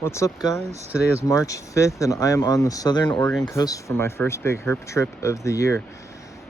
What's up, guys? Today is March 5th and I am on the southern Oregon coast for my first big herp trip of the year.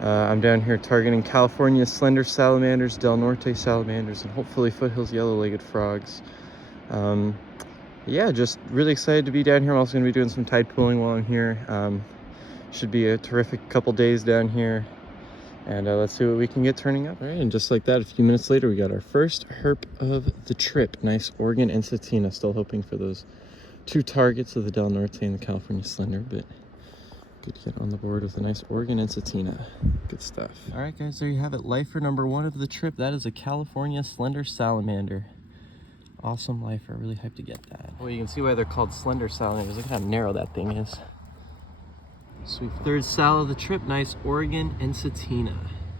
I'm down here targeting California slender salamanders, Del Norte salamanders, and hopefully foothills yellow-legged frogs. Yeah, just really excited to be down here. I'm also going to be doing some tide pooling while I'm here. Should be a terrific couple days down here. And let's see what we can get turning up. All right, and just like that, a few minutes later, we got our first herp of the trip. Nice Oregon Ensatina. Still hoping for those two targets of the Del Norte and the California slender, but good to get on the board with a nice Oregon Ensatina. Good stuff. All right, guys, there you have it. Lifer number one of the trip. That is a California slender salamander. Awesome lifer. Really hyped to get that. Well, you can see why they're called slender salamanders. Look at how narrow that thing is. Sweet. Third sal of the trip. Nice Oregon Ensatina.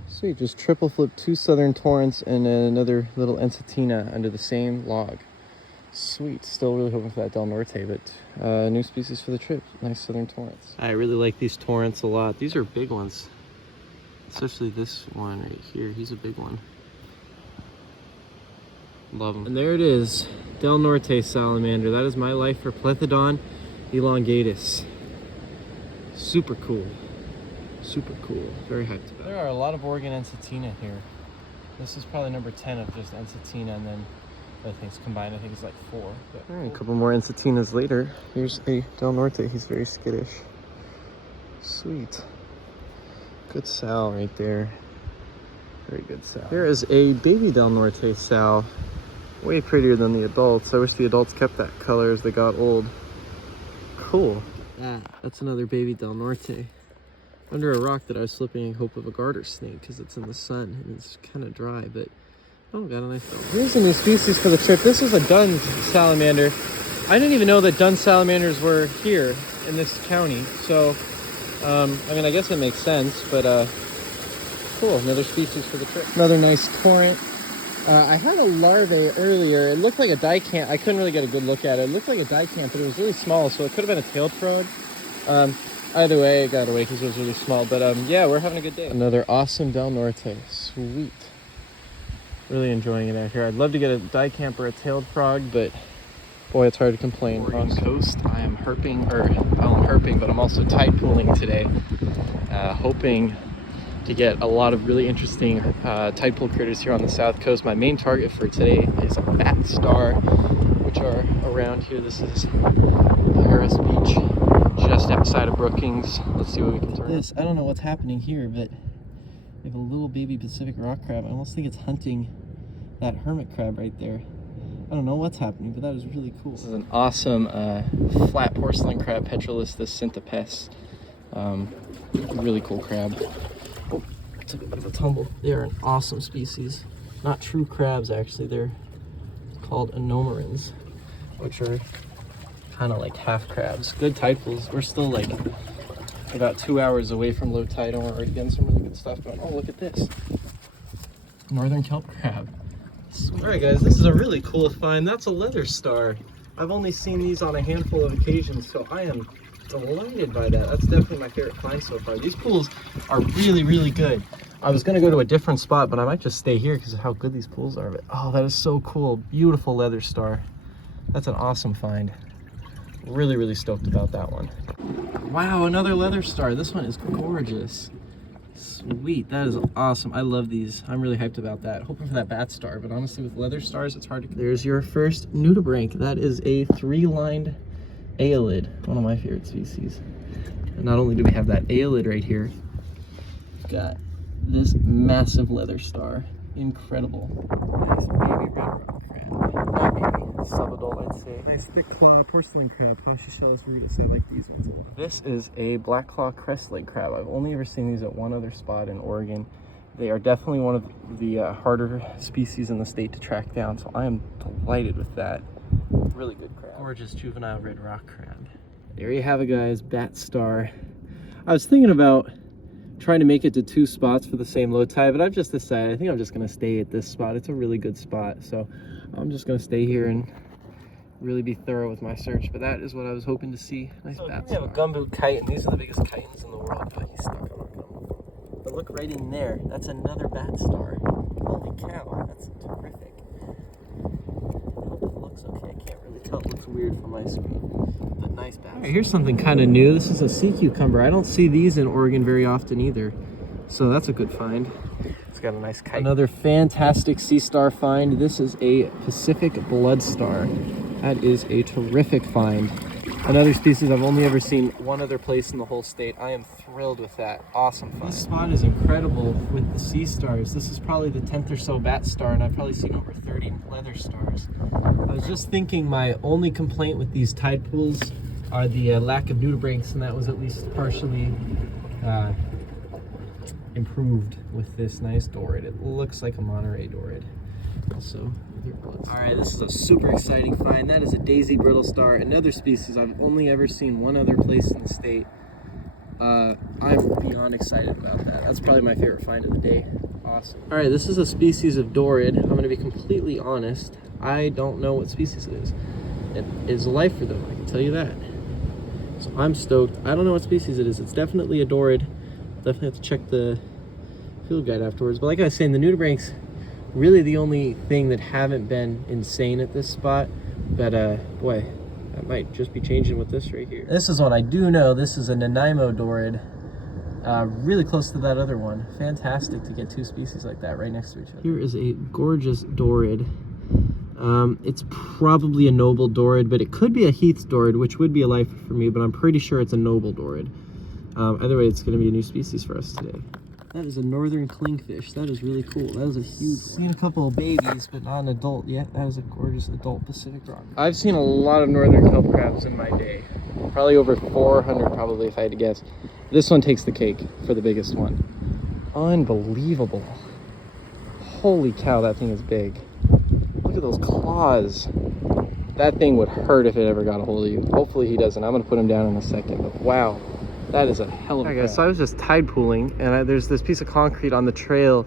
Sweet. Just triple flip two southern torrents and another little Ensatina under the same log. Sweet. Still really hoping for that Del Norte, but new species for the trip. Nice southern torrents. I really like these torrents a lot. These are big ones. Especially this one right here. He's a big one. Love them. And there it is. Del Norte salamander. That is my life for Plethodon elongatus. Super cool. Super cool. Very hyped about it. There are a lot of Oregon Ensatina here. This is probably number 10 of just Ensatina, and then other things combined, I think it's like 4. But all right, a couple more Ensatinas later. Here's a Del Norte. He's very skittish. Sweet. Good sal right there. Very good sal. Here is a baby Del Norte sal. Way prettier than the adults. I wish the adults kept that color as they got old. Cool. That's another baby Del Norte. Under a rock that I was slipping in hope of a garter snake because it's in the sun and it's kind of dry, but oh, got a nice Del Norte. Here's a new species for the trip. This is a Dun's salamander. I didn't even know that Dun salamanders were here in this county, so I mean, I guess it makes sense, but cool. Another species for the trip. Another nice torrent. I had a larvae earlier. It looked like a dicamp. I couldn't really get a good look at it. It looked like a dicamp, but it was really small, so it could have been a tailed frog. Either way, it got away because it was really small. But yeah, we're having a good day. Another awesome Del Norte. Sweet. Really enjoying it out here. I'd love to get a dicamp or a tailed frog, but boy, it's hard to complain. Oregon coast, I am herping, I'm herping, but I'm also tide pooling today. Hoping to get a lot of really interesting tide pool critters here on the south coast. My main target for today is bat star, which are around here. This is Harris Beach, just outside of Brookings. Let's see what we can turn. This, I don't know what's happening here, but we have a little baby Pacific rock crab. I almost think it's hunting that hermit crab right there. I don't know what's happening, but that is really cool. This is an awesome flat porcelain crab, Petrolistus synthepes. Really cool crab. Oh, took a bit of a tumble. They are an awesome species. Not true crabs, actually. They're called anomarins, which are kind of like half crabs. Good tide pools. We're still like about 2 hours away from low tide, and we're already getting some really good stuff going. Oh, look at this. Northern kelp crab. Sweet. All right, guys, this is a really cool find. That's a leather star. I've only seen these on a handful of occasions, so I am delighted by that. That's definitely my favorite find so far. These pools are really, really good. I was gonna go to a different spot, but I might just stay here because of how good these pools are. But oh, that is so cool. Beautiful leather star. That's an awesome find. Really, really stoked about that one. Wow, another leather star. This one is gorgeous. Sweet, that is awesome. I love these. I'm really hyped about that. Hoping for that bat star, but honestly with leather stars, it's hard to... There's your first nudibranch. That is a 3-lined aelid, one of my favorite species. And not only do we have that aelid right here, we've got this massive leather star. Incredible. Nice baby red rock crab. Not baby, subadult, I'd say. Nice thick claw porcelain crab, Pachycellus viridis. I like these ones a little. This is a black claw crest leg crab. I've only ever seen these at one other spot in Oregon. They are definitely one of the harder species in the state to track down, so I am delighted with that. Really good crab. Gorgeous juvenile red rock crab. There you have it, guys. Bat star. I was thinking about trying to make it to 2 spots for the same low tide, but I've just decided I think I'm just going to stay at this spot. It's a really good spot, so I'm just going to stay here and really be thorough with my search. But that is what I was hoping to see. Nice bat star. We have a gumboot kite, and these are the biggest chitons in the world. Oh, he's stuck on a gumboot. But look right in there. That's another bat star. Holy cow, that's terrific. I hope it looks looks okay. I can't really tell. It looks weird from my screen. But nice bass. All right, here's something kind of new. This is a sea cucumber. I don't see these in Oregon very often either. So that's a good find. It's got a nice kite. Another fantastic sea star find. This is a Pacific blood star. That is a terrific find. Another species I've only ever seen one other place in the whole state. I am thrilled with that. Awesome find. This spot is incredible with the sea stars. This is probably the 10th or so bat star, and I've probably seen over 30 leather stars. I was just thinking my only complaint with these tide pools are the lack of nudibranchs, and that was at least partially improved with this nice dorid. It looks like a Monterey dorid. Also, all right, this is a super exciting find. That is a daisy brittle star, another species I've only ever seen one other place in the state. I'm beyond excited about that. That's probably my favorite find of the day. Awesome. All right, this is a species of dorid. I'm going to be completely honest. I don't know what species it is. It is a lifer though, I can tell you that. So I'm stoked. I don't know what species it is. It's definitely a dorid. Definitely have to check the field guide afterwards. But like I was saying, the nudibranchs, really the only thing that haven't been insane at this spot. But boy, that might just be changing with this right here. This is one I do know. This is a Nanaimo dorid. Really close to that other one. Fantastic to get two species like that right next to each other. Here is a gorgeous dorid. It's probably a noble dorid, but it could be a Heath dorid, which would be a lifer for me, but I'm pretty sure it's a noble dorid. Either way, it's going to be a new species for us today. That is a northern clingfish. That is really cool. That is a huge one. Seen a couple of babies, but not an adult yet. That is a gorgeous adult Pacific rock. I've seen a lot of northern kelp crabs in my day. Probably over 400, probably, if I had to guess. This one takes the cake for the biggest one. Unbelievable. Holy cow, that thing is big. Look at those claws. That thing would hurt if it ever got a hold of you. Hopefully he doesn't. I'm going to put him down in a second, but wow. That is a hell of a guys, so I was just tide pooling, and there's this piece of concrete on the trail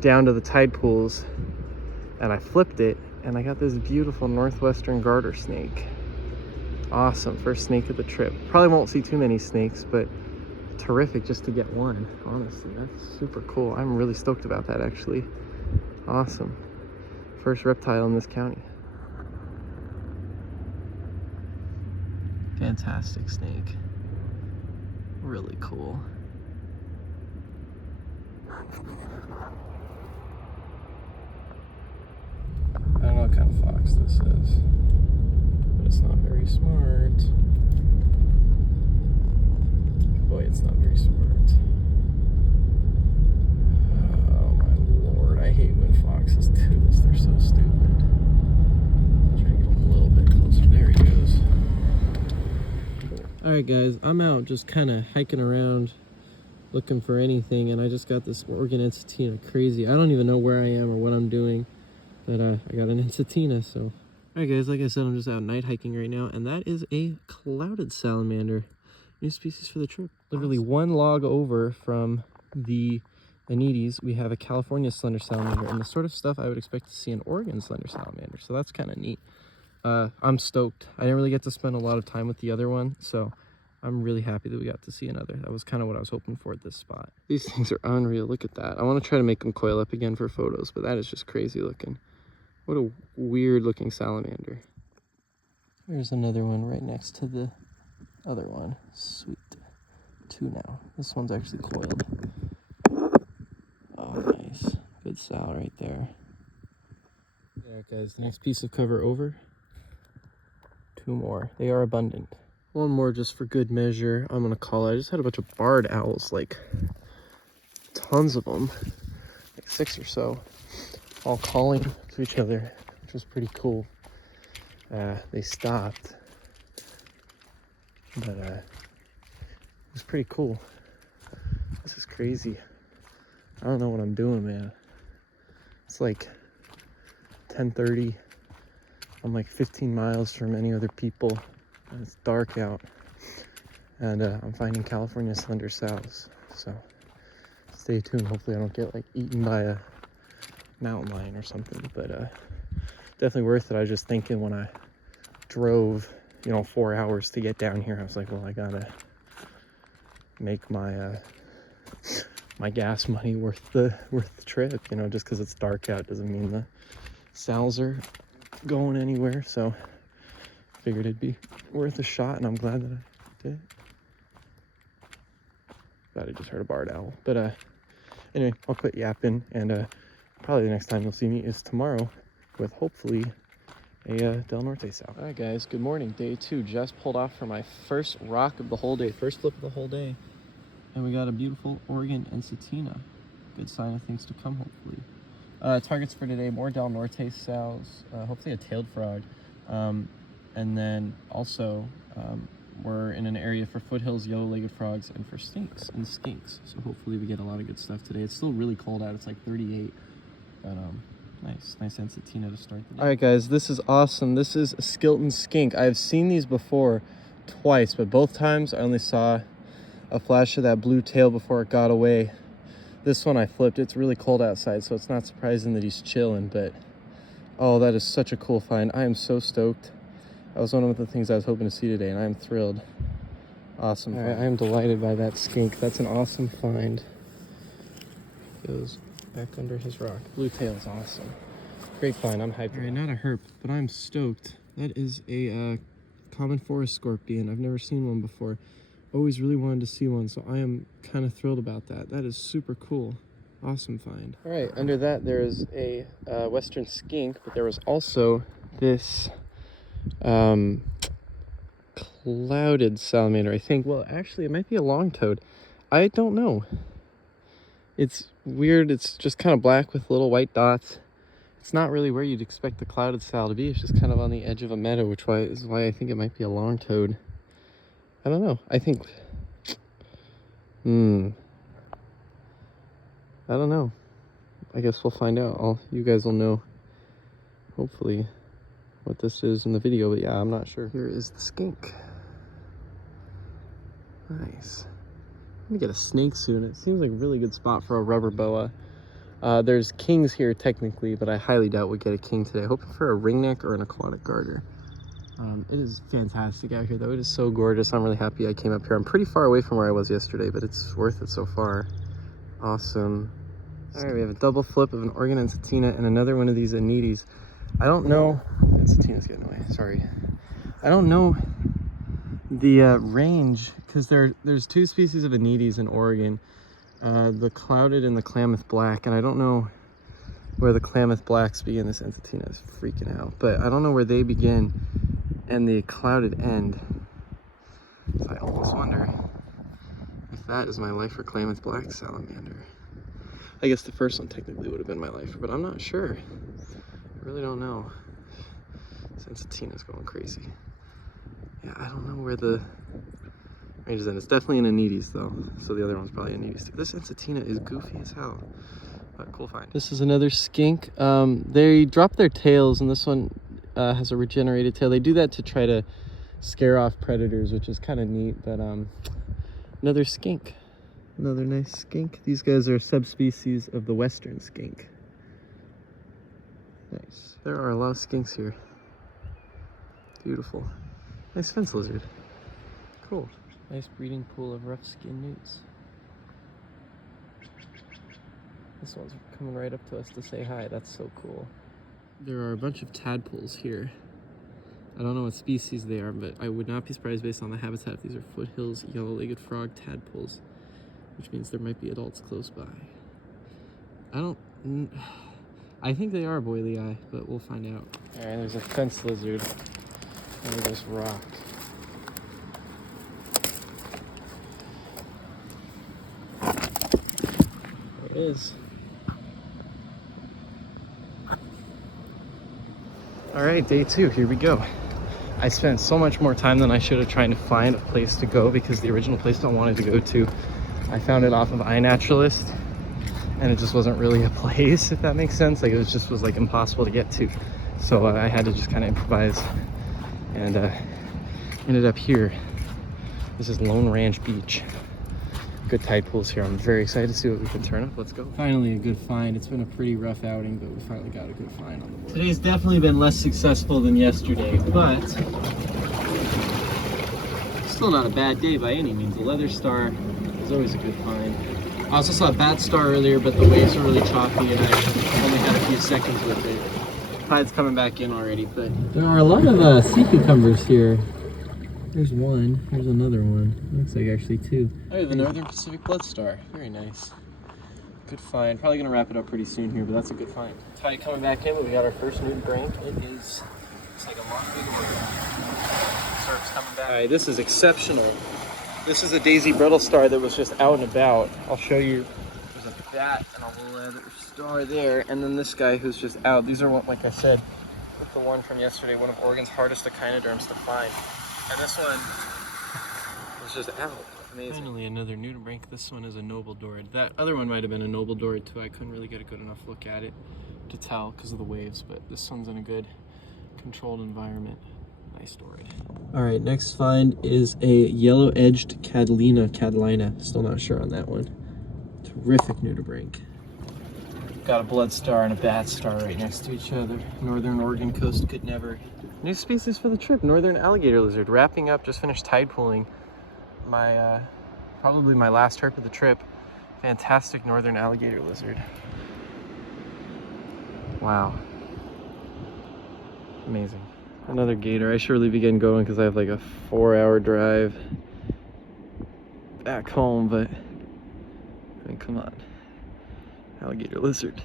down to the tide pools, and I flipped it, and I got this beautiful northwestern garter snake. Awesome, first snake of the trip. Probably won't see too many snakes, but terrific just to get one. Honestly, that's super cool. I'm really stoked about that, actually. Awesome. First reptile in this county. Fantastic snake. Really cool. I don't know what kind of fox this is, but it's not very smart. Boy, it's not very smart. Oh my lord, I hate when foxes do this. They're so stupid. I'll try to get a little bit closer. There he goes. Alright guys, I'm out just kind of hiking around looking for anything, and I just got this Oregon Ensatina. Crazy. I don't even know where I am or what I'm doing, but I got an Ensatina, so. Alright guys, like I said, I'm just out night hiking right now, and that is a clouded salamander. New species for the trip. Literally one log over from the Anides, we have a California slender salamander, and the sort of stuff I would expect to see in Oregon slender salamander, so that's kind of neat. I'm stoked. I didn't really get to spend a lot of time with the other one, so I'm really happy that we got to see another. That was kind of what I was hoping for at this spot. These things are unreal. Look at that. I want to try to make them coil up again for photos, but that is just crazy looking. What a weird looking salamander. There's another one right next to the other one. Sweet. Two now. This one's actually coiled. Oh, nice. Good sal right there. Alright guys, the next piece of cover over. Two more. They are abundant. One more just for good measure. I'm gonna call it. I just had a bunch of barred owls, like tons of them, like 6 or so, all calling to each other, which was pretty cool. They stopped, but it was pretty cool. This is crazy. I don't know what I'm doing, man. It's like 10:30. I'm like 15 miles from any other people, and it's dark out, and I'm finding California slender sows, so stay tuned. Hopefully I don't get like eaten by a mountain lion or something, but definitely worth it. I was just thinking when I drove, 4 hours to get down here, I was like, well, I gotta make my my gas money worth the trip, just because it's dark out doesn't mean the sows are going anywhere, so figured it'd be worth a shot, and I'm glad that I did. Thought I just heard a barred owl. But anyway, I'll quit yapping, and probably the next time you'll see me is tomorrow with hopefully a Del Norte Sal. All right, guys, good morning. Day 2. Just pulled off for my first rock of the whole day, first flip of the whole day. And we got a beautiful Oregon Ensatina. Good sign of things to come, hopefully. Targets for today, more Del Norte Sals, hopefully a tailed frog. And then also, we're in an area for foothills, yellow-legged frogs, and for skinks. So hopefully we get a lot of good stuff today. It's still really cold out. It's like 38. But nice Ensatina to start the day. All right, guys, this is awesome. This is a Skilton skink. I've seen these before twice, but both times I only saw a flash of that blue tail before it got away. This one I flipped. It's really cold outside, so it's not surprising that he's chilling, but oh, that is such a cool find. I am so stoked. That was one of the things I was hoping to see today, and I am thrilled. Awesome. All right, I am delighted by that skink. That's an awesome find. Goes back under his rock. Blue tail is awesome. Great find. I'm hyped. All right, not a herp, but I'm stoked. That is a common forest scorpion. I've never seen one before. Always really wanted to see one, so I am kind of thrilled about that. That is super cool. Awesome find. All right, under that there is a western skink, but there was also this clouded salamander, I think. Well, actually, it might be a long-toed. I don't know. It's weird. It's just kind of black with little white dots. It's not really where you'd expect the clouded sal to be. It's just kind of on the edge of a meadow, which is why I think it might be a long-toed. I don't know. I think... I don't know. I guess we'll find out. You guys will know, hopefully, what this is in the video. But yeah, I'm not sure. Here is the skink. Nice. I'm gonna get a snake soon. It seems like a really good spot for a rubber boa. There's kings here technically, but I highly doubt we'll get a king today. Hoping for a ringneck or an aquatic garter. It is fantastic out here though. It is so gorgeous. I'm really happy I came up here. I'm pretty far away from where I was yesterday, but it's worth it so far. Awesome. All right, we have a double flip of an Oregon Ensatina and another one of these Anites. I don't know. Ensatina's getting away. Sorry. I don't know the range, because there's two species of Anites in Oregon, the clouded and the Klamath black, and I don't know where the Klamath blacks begin. This Ensatina is freaking out, but I don't know where they begin and the clouded end. So I almost wonder if that is my life for Klamath black salamander. I guess the first one technically would have been my life, but I'm not sure. I really don't know. This Ensatina's going crazy. Yeah, I don't know where the range is in. It's definitely an Anites though, so the other one's probably Anites too. This Ensatina is goofy as hell. But cool find. This is another skink. They drop their tails, and this one has a regenerated tail. They do that to try to scare off predators, which is kind of neat. But another skink. Another nice skink. These guys are subspecies of the western skink. Nice. There are a lot of skinks here. Beautiful. Nice fence lizard. Cool. Nice breeding pool of rough skin newts. This one's coming right up to us to say hi. That's so cool. There are a bunch of tadpoles here. I don't know what species they are, but I would not be surprised based on the habitat. These are foothills yellow-legged frog tadpoles, which means there might be adults close by. I think they are boilie eye, but we'll find out. All right, there's a fence lizard under this rock. There it is. All right, day 2, here we go. I spent so much more time than I should have trying to find a place to go, because the original place I wanted to go to, I found it off of iNaturalist, and it just wasn't really a place, if that makes sense. Like, it was like impossible to get to. So I had to just kind of improvise, and ended up here. This is Lone Ranch Beach. Good tide pools here. I'm very excited to see what we can turn up. Let's go. Finally a good find. It's been a pretty rough outing, but we finally got a good find on the board. Today's definitely been less successful than yesterday, but still not a bad day by any means. The Leather Star is always a good find. I also saw a Bat Star earlier, but the waves were really choppy and I only had a few seconds with it. tide's coming back in already, but there are a lot of sea cucumbers here. There's one. There's another one. Looks like actually two. Oh, the Northern Pacific Blood Star. Very nice. Good find. Probably gonna wrap it up pretty soon here, but that's a good find. Tide coming back in, but we got our first new drink. It is, it's like a long big one. Surf's coming back. All right, this is exceptional. This is a Daisy Brittle Star that was just out and about. I'll show you. There's a bat and a little other star there, and then this guy who's just out. These are what, like I said, with the one from yesterday, one of Oregon's hardest echinoderms to find. And this one was just out. Amazing. Finally, another nudibranch. This one is a noble dorid. That other one might have been a noble dorid too. I couldn't really get a good enough look at it to tell because of the waves, but this one's in a good controlled environment. Nice dorid. All right, next find is a yellow-edged Catalina. Still not sure on that one. Terrific nudibranch. Got a blood star and a bat star right next to each other. Northern Oregon coast could never. New species for the trip, northern alligator lizard. Wrapping up, just finished tide pooling. My, probably my last herp of the trip. Fantastic northern alligator lizard. Wow. Amazing. Another gator. I should really be getting going because I have like a 4-hour drive back home, but I mean, come on. Alligator lizard.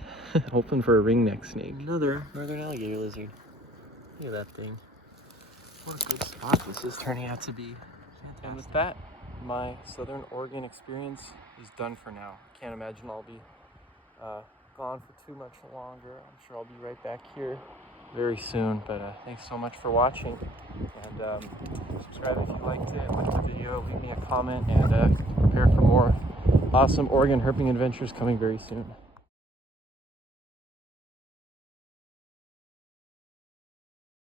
Hoping for a ringneck snake. Another northern alligator lizard. Look at that thing. What a good spot this is turning out to be. Fantastic. And with that, my Southern Oregon experience is done for now. Can't imagine I'll be gone for too much longer. I'm sure I'll be right back here very soon. But thanks so much for watching. And subscribe if you liked it. Like the video, leave me a comment, and prepare for more awesome Oregon herping adventures coming very soon.